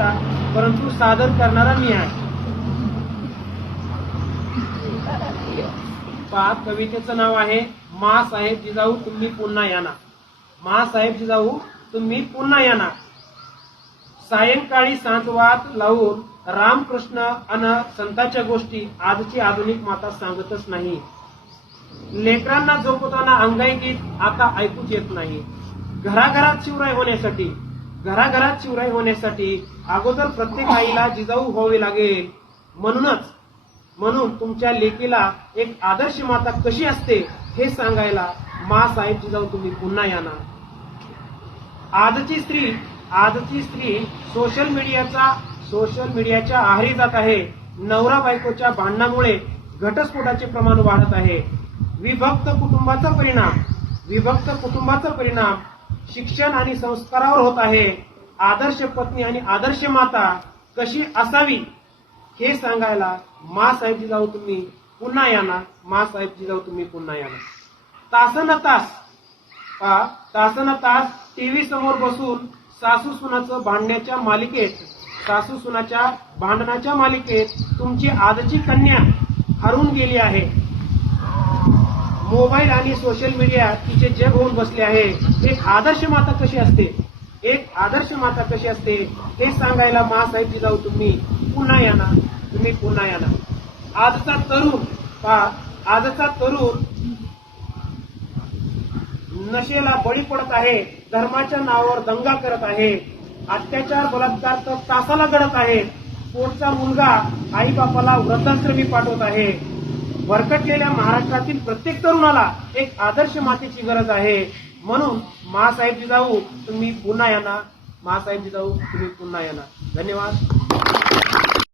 कविता, परंतु सादर करणारा मी आहे. पहा, कवितेचं नाव आहे माँसाहेब जिजाऊ तुम्ही पुन्हा याना. माँसाहेब जिजाऊ तुम्ही पुन्हा याना. सायंकाळी सांजवात लावून रामकृष्ण अन संतांच्या गोष्टी आजची आधुनिक माता सांगतच नाही. लेकरांना झोपवताना अंगाई गीत आता ऐकूच येत नाही. घराघरात शिवराय होण्यासाठी अगोदर प्रत्येक आईला जिजाऊ व्हावे लागेल. म्हणून तुमच्या लेकीला एक आदर्श माता कशी असते हे सांगायला माँसाहेब जिजाऊ तुम्ही पुन्हा याना. आजची स्त्री सोशल मीडियाच्या आहारी जात आहे. नवरा बायकोच्या भांडणामुळे घटस्फोटाचे प्रमाण वाढत आहे. विभक्त कुटुंबाचा परिणाम शिक्षण आणि संस्कारावर होत आहे. आदर्श पत्नी आणि आदर्श माता कशी असावी हे सांगायला माँसाहेब जिजाऊ तुम्ही पुन्हा याना. माँसाहेब जिजाऊ तुम्ही पुन्हा याना. तासनतास टीव्ही समोर बसून सासू सुनाच्या भांडणाच्या मालिकेत तुमची आजची कन्या हरवून गेली आहे. मोबाईल आणि सोशल मीडिया तिचे जग होऊन बसले आहे. एक आदर्श माता कशी असते हे सांगायला माँसाहेब जिजाऊ तुम्ही पुन्हा याना. तुम्ही पुन्हा याना. आजचा तरुण नशेला बळी पडत आहे. धर्माच्या नावावर दंगा करत आहे. अत्याचार बलात्कार तर तासाला घडत आहे. पोटचा मुलगा आई बापाला वृद्धाश्रमी पाठवत आहे. भरकटलेल्या महाराष्ट्रातील प्रत्येक तरुणाला एक आदर्श मातेची गरज आहे. म्हणून माँसाहेब जिजाऊ तुम्ही पुन्हा याना. माँसाहेब जिजाऊ तुम्ही पुन्हा याना. धन्यवाद.